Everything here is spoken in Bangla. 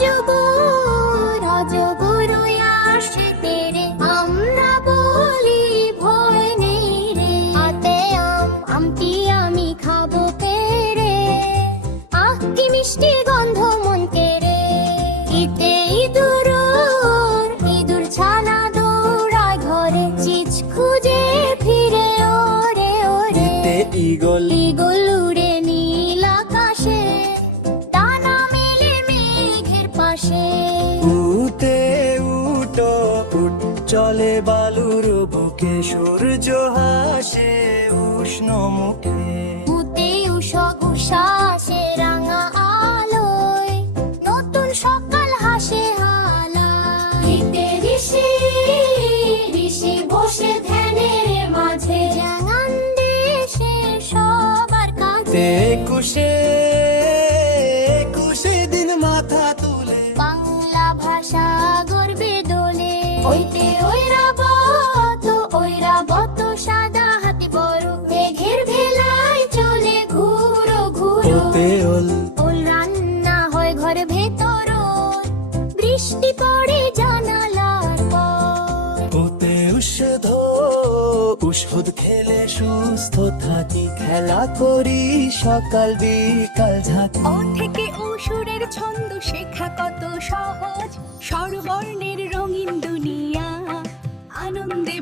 অজগর অজগর আসছে তেরে, আমরা বলি ভয় নেই রে। হাতে আমটি আমি খাবো পেরে, আহ কি মিষ্টি গন্ধ মন কেড়ে। ইতে ইঁদুর ইঁদুর ছানা দৌড়ায় ঘরে, চিজ খুঁজে ফিরে ওরে ওরে। ইতে ঈগল ঈগল উড়ে নীল আকাশে, ডানা মেলে মেঘের পাশে। উতে উটো উট চলে বালুর বুকে, সূর্য হাসে উষ্ণ মুখে। মুতে উষক উষাসে রাঙা আলোয়, নতুন সকাল হাসে হালায়। ইতে ঋষি ঋষি বসে ধ্যানের মাঝে, জানান দেশে সবার কাছে। তে কুশে কুশে দিন মাথা তুলে, বাংলা ভাষা গর্বে দোলে। ওইতে ওইরা বত সাদা হাতি বড়, মেঘের ভেলায় চলে ঘুরো ঘুরো। ওতে ওল ওল রান্না হয় ঘরে ভেতর, বৃষ্টি পড়ে জানালার পর। ওতে ঔষধ খেলে সুস্থ থাকি, খেলা করি সকাল বিকাল ঝাঁকি। অ থেকে অসুরের ছন্দ শেখা কত সহজ, স্বরবর্ণের রঙিন দুনিয়া আনন্দে